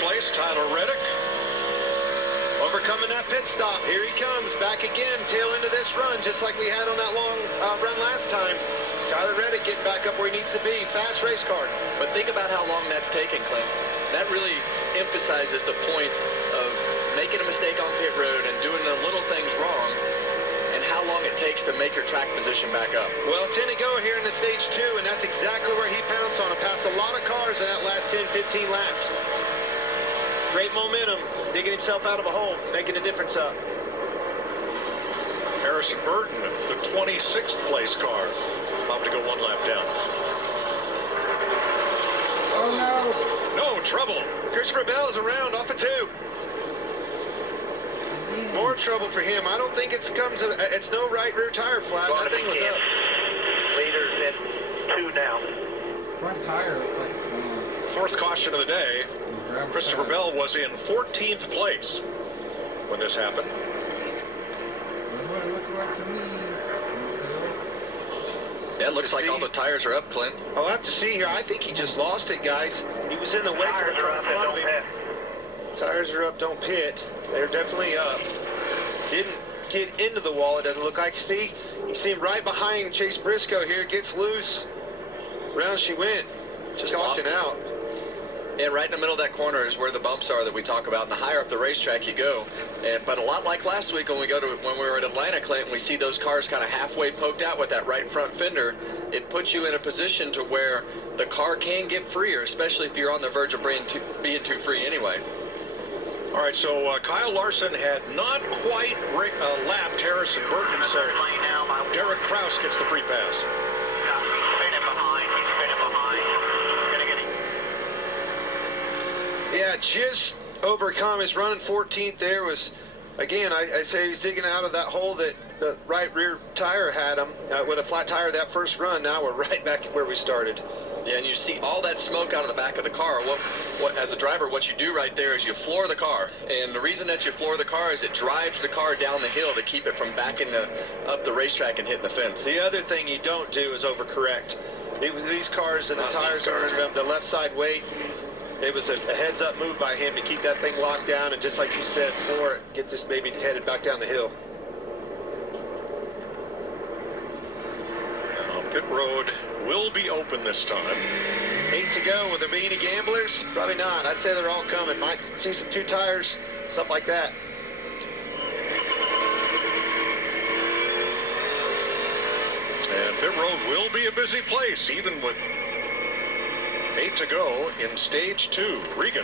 place, Tyler Reddick. Overcoming that pit stop. Here he comes back again, tail end of this run, just like we had on that long run last time. Tyler Reddick getting back up where he needs to be. Fast race car. But think about how long that's taken, Clint. That really emphasizes the point of making a mistake on pit road and doing the little things wrong, and how long it takes to make your track position back up. Well, 10 to go here in the stage 2, and that's exactly where he pounced on him. Passed a lot of cars in that last 10, 15 laps. Great momentum, digging himself out of a hole, making a difference up. Harrison Burton, the 26th place car, about to go one lap down. Oh no! No trouble. Christopher Bell is around off of 2. More trouble for him. I don't think it's no right rear tire flat. That thing was up. Leaders in 2 now. Front tire looks like it's going on. Fourth caution of the day. Christopher Bell was in 14th place when this happened. That's what it looks like to me. Yeah, it looks like all the tires are up, Clint. I'll have to see here. I think he just lost it, guys. He was in the wake of the car in front of him. Tires are up, don't pit. They're definitely up. Didn't get into the wall, it doesn't look like. You see him right behind Chase Briscoe here. Gets loose. Round she went. Just caution out. Yeah, right in the middle of that corner is where the bumps are that we talk about, and the higher up the racetrack you go. But a lot like last week when we were at Atlanta, Clinton, we see those cars kind of halfway poked out with that right front fender. It puts you in a position to where the car can get freer, especially if you're on the verge of being too free anyway. All right, so Kyle Larson had not quite lapped Harrison Burton, so Derek Kraus gets the free pass. Yeah, just overcome. His running 14th there was, again, I say he's digging out of that hole that the right rear tire had him with a flat tire that first run. Now we're right back where we started. Yeah, and you see all that smoke out of the back of the car. What as a driver, what you do right there is you floor the car. And the reason that you floor the car is it drives the car down the hill to keep it from backing up the racetrack and hitting the fence. The other thing you don't do is overcorrect. These cars and the tires are the left side weight. It was a heads-up move by him to keep that thing locked down and, just like you said, floor it, get this baby headed back down the hill. Now, pit road will be open this time. 8 to go. Will there be any gamblers? Probably not. I'd say they're all coming. Might see some 2 tires, stuff like that. And pit road will be a busy place, even with 8 to go in stage 2. Regan.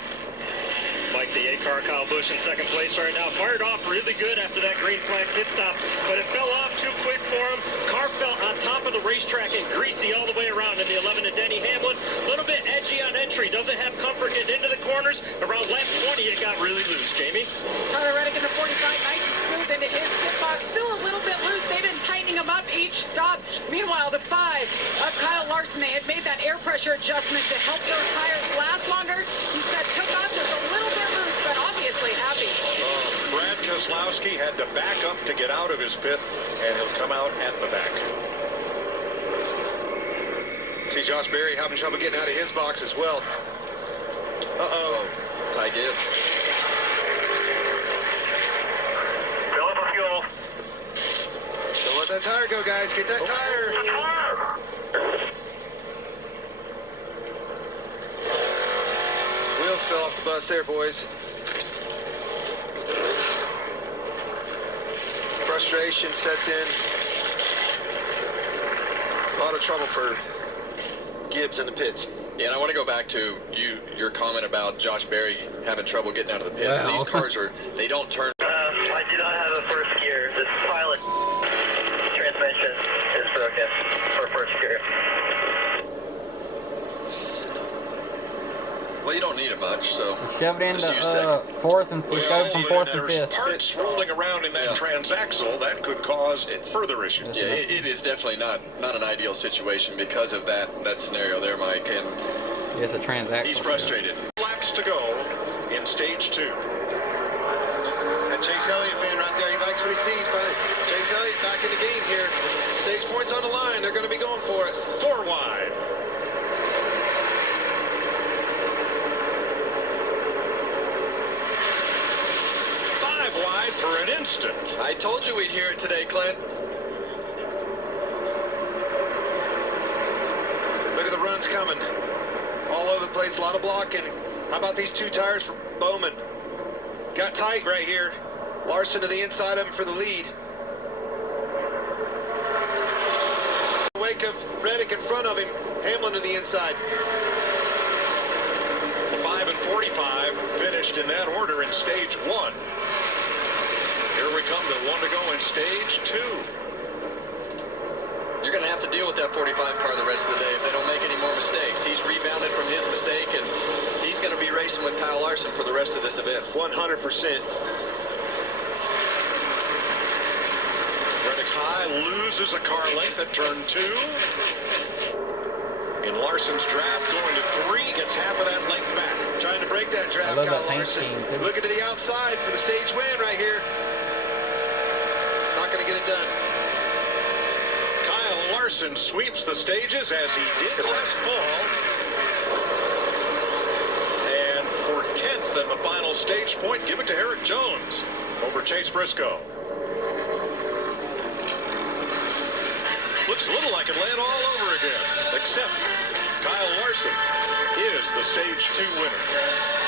Like the 8-car Kyle Busch in second place right now. Fired off really good after that green flag pit stop, but it fell off too quick for him. Car fell on top of the racetrack and greasy all the way around in the 11 to Denny Hamlin. A little bit edgy on entry. Doesn't have comfort getting into the corners. Around lap 20, it got really loose. Jamie? Tyler Reddick in the 45, nice and smooth into his pit box. Still a little bit loose. They've been tightening him up each stop. Meanwhile, the 5 of Kyle Larson, they had made that air pressure adjustment to help those tires last longer. He said took off just a little bit loose, but obviously happy. Brad Keselowski had to back up to get out of his pit, and he'll come out at the back. See Josh Berry having trouble getting out of his box as well. Uh-oh. Ty Gibbs. Fill up a fuel. Don't let that tire go, guys. Get that tire. Wheels fell off the bus there, boys. Frustration sets in. A lot of trouble for Gibbs in the pits. Yeah, and I want to go back to your comment about Josh Berry having trouble getting out of the pits. Wow. These cars they don't turn. I do not have a first gear. This pilot transmission is broken for first gear. Well, you don't need it much, so Shove it into just use second. fourth and fifth. Go from fourth and There's fifth. parts rolling around in that transaxle that could cause further issues. Yeah, it is definitely not an ideal situation because of that scenario there, Mike. And It's a transaction. he's frustrated. Laps to go in stage 2. That Chase Elliott fan right there, he likes what he sees. Chase Elliott back in the game here. Stage points on the line. They're going to be going for it. 4 wide. for an instant. I told you we'd hear it today, Clint. Look at the runs coming. All over the place, a lot of blocking. How about these 2 tires for Bowman? Got tight right here. Larson to the inside of him for the lead. Wake of Reddick in front of him. Hamlin to the inside. The 5 and 45 finished in that order in stage 1. Here we come to 1 to go in stage 2. You're going to have to deal with that 45 car the rest of the day if they don't make any more mistakes. He's rebounded from his mistake, and he's going to be racing with Kyle Larson for the rest of this event. 100%. Reddick High loses a car length at turn 2. In Larson's draft, going to 3, gets half of that length back. Trying to break that draft, I love Kyle that paint Larson. scheme, too. Looking to the outside for the stage win right here. Not going to get it done. Kyle Larson sweeps the stages as he did last fall. And for 10th in the final stage point, give it to Eric Jones over Chase Briscoe. Looks a little like Atlanta all over again, except Kyle Larson is the stage 2 winner.